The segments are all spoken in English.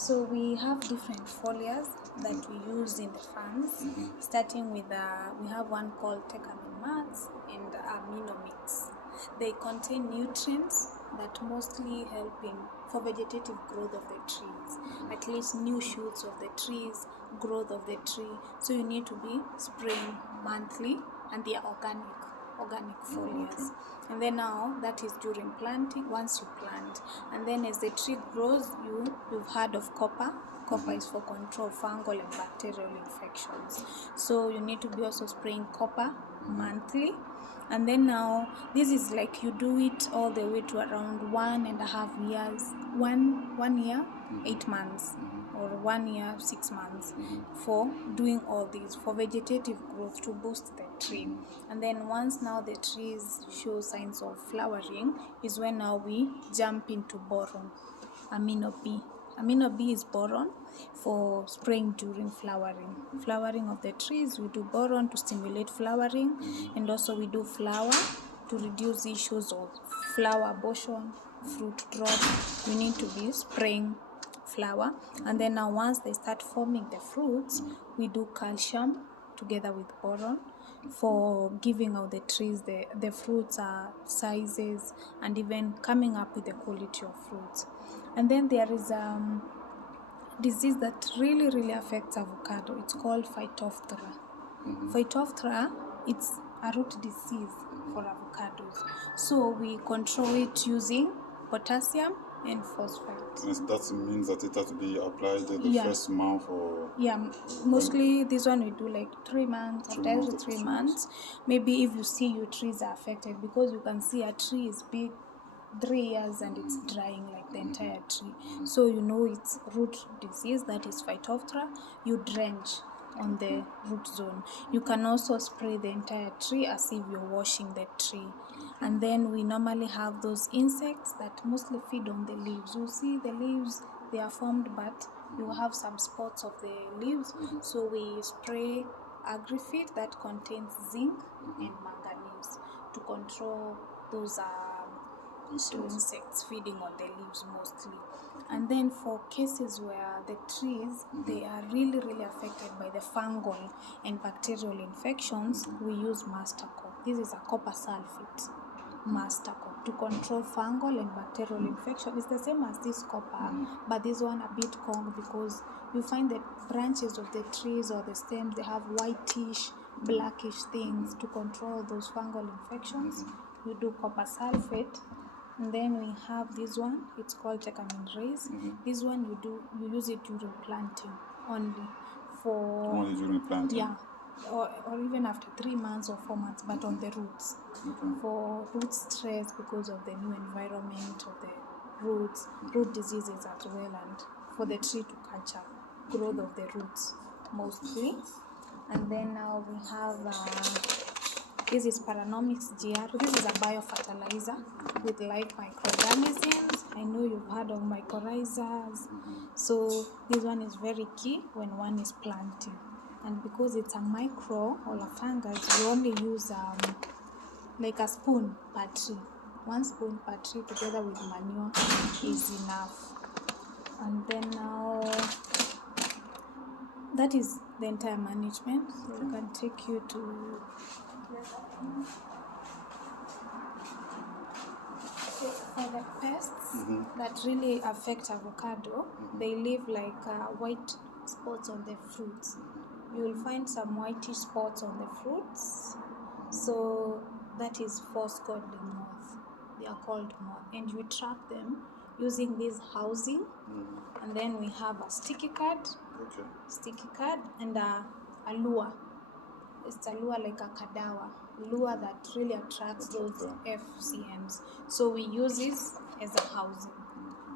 So we have different foliars that we use in the farms, starting with we have one called Tekamin Max and Amino Mix. They contain nutrients that mostly help for vegetative growth of the trees, at least new shoots of the trees, growth of the tree. So you need to be spraying monthly, and they are organic foliars. And then now that is during planting, once you plant, and then as the tree grows, you've heard of copper. Copper is for control fungal and bacterial infections, so you need to be also spraying copper monthly. And then now this is like you do it all the way to around 1.5 years, 1 year 8 months, or 1 year 6 months, for doing all these for vegetative growth to boost the tree. And then once now the trees show signs of flowering is when now we jump into boron, amino B. Amino B is boron for spraying during flowering of the trees. We do boron to stimulate flowering, and also we do flower to reduce issues of flower abortion, fruit drop. We need to be spraying flower. And then now once they start forming the fruits, we do calcium together with boron for giving out the trees the fruits sizes, and even coming up with the quality of fruits. And then there is disease that really affects avocado. It's called Phytophthora. Phytophthora, it's a root disease for avocados. So we control it using potassium and phosphate. Yes, that means that it has to be applied the first month, or mostly this one we do like 3 months. After every 3 months, maybe if you see your trees are affected, because you can see a tree is big 3 years and it's drying like the entire tree. So you know it's root disease, that is Phytophthora. You drench on the root zone. You can also spray the entire tree as if you're washing the tree. And then we normally have those insects that mostly feed on the leaves. You see the leaves, they are formed, but you have some spots of the leaves. So we spray Agrifit that contains zinc and manganese to control those insects feeding on the leaves mostly. And then for cases where the trees, they are really affected by the fungal and bacterial infections, we use Mastercop. This is a copper sulfate Mastercop to control fungal and bacterial infection. It's the same as this copper, but this one a bit cold, because you find that branches of the trees or the stems, they have whitish, blackish things. To control those fungal infections, you do copper sulfate. And then we have this one, it's called Tekamin Raise. This one you use it during planting only during planting. Yeah, or even after 3 months or 4 months, but on the roots. For root stress because of the new environment of the roots, root diseases as well, and for the tree to catch up, growth of the roots mostly. And then now we have this is Paranomics GR. This is a biofertilizer with live microorganisms. I know you've heard of mycorrhizas. So this one is very key when one is planting. And because it's a micro or a fungus, you only use like a spoon per tree. 1 spoon per tree together with manure is enough. And then now that is the entire management. So I can take you to for the pests that really affect avocado. They leave like white spots on the fruits. You will find some whitish spots on the fruits. So that is force-coding moth. They are called moth, and you trap them using this housing. And then we have a sticky card, and a lure. It's a lure like a kadawa, lure that really attracts those FCMs. So we use this as a housing.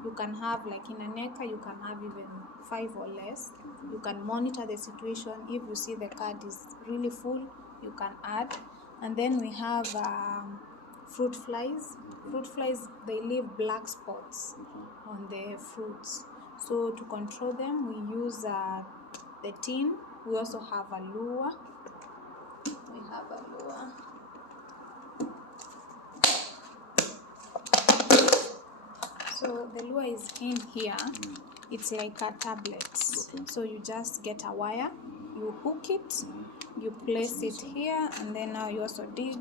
You can have like in an acre, you can have even 5 or less. You can monitor the situation. If you see the card is really full, you can add. And then we have fruit flies. Fruit flies, they leave black spots on the fruits. So to control them, we use the tin. We also have a lure. So the lure is in here, It's like a tablet. Okay. So you just get a wire, you hook it, you place it here, and then now you also dig,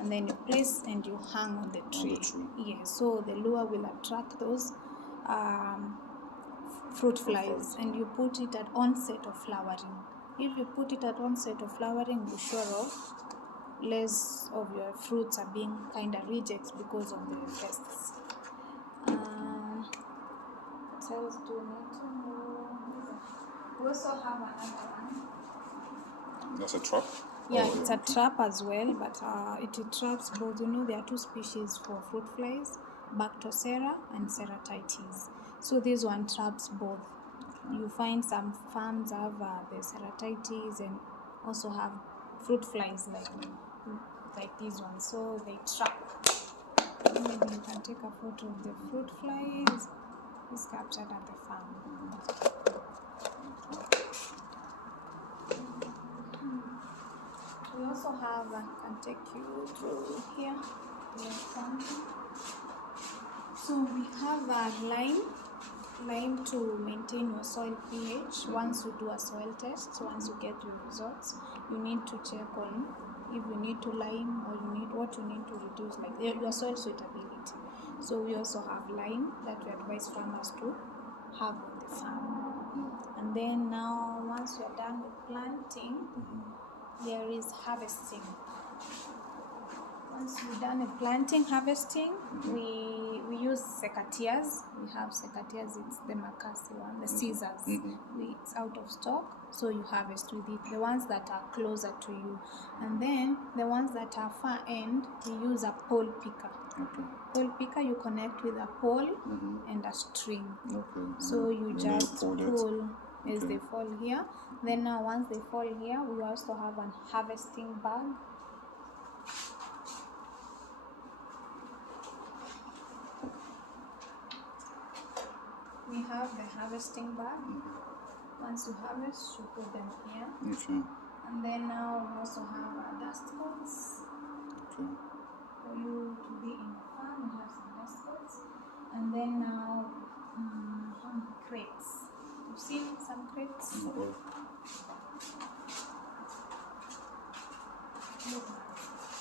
and then you place and you hang on the tree. Yeah, so the lure will attract those fruit flies, and you put it at onset of flowering. If you put it at onset of flowering, you're sure of less of your fruits are being kind of rejects because of the pests. What else do you need to know? We also have another one. That's a trap? Yeah, it's a trap as well, but it traps both. You know, there are two species for fruit flies, Bactocera and Ceratitis. So this one traps both. You find some farms have the Ceratitis and also have fruit flies like these ones. So they trap. Maybe you can take a photo of the fruit flies. It's captured at the farm. We also have, I can take you through here. So we have a lime to maintain your soil pH. Once you do a soil test, once you get your results, you need to check on if you need to lime or you need to reduce, like your soil suitability. So we also have lime that we advise farmers to have on the farm. And then now, once you are done with planting, there is harvesting. Once we're done with planting, harvesting, we use secateurs. We have secateurs, it's the Makasi one, the scissors. It's out of stock, so you harvest with it. The ones that are closer to you. And then the ones that are far end, we use a pole picker. Pole picker, you connect with a pole and a string. So you just pull as they fall here. Then now once they fall here, we also have an harvesting bag. We have the harvesting bag. Once you harvest, you put them here. And then now we also have dust coats. For you to be in the farm, we have some dust coats. And then now some crates. You've seen some crates?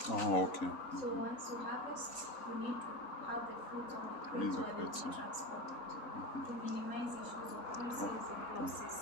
So once you harvest, you need to have the fruits on the crates where they will be transported to minimize issues of pulses and losses.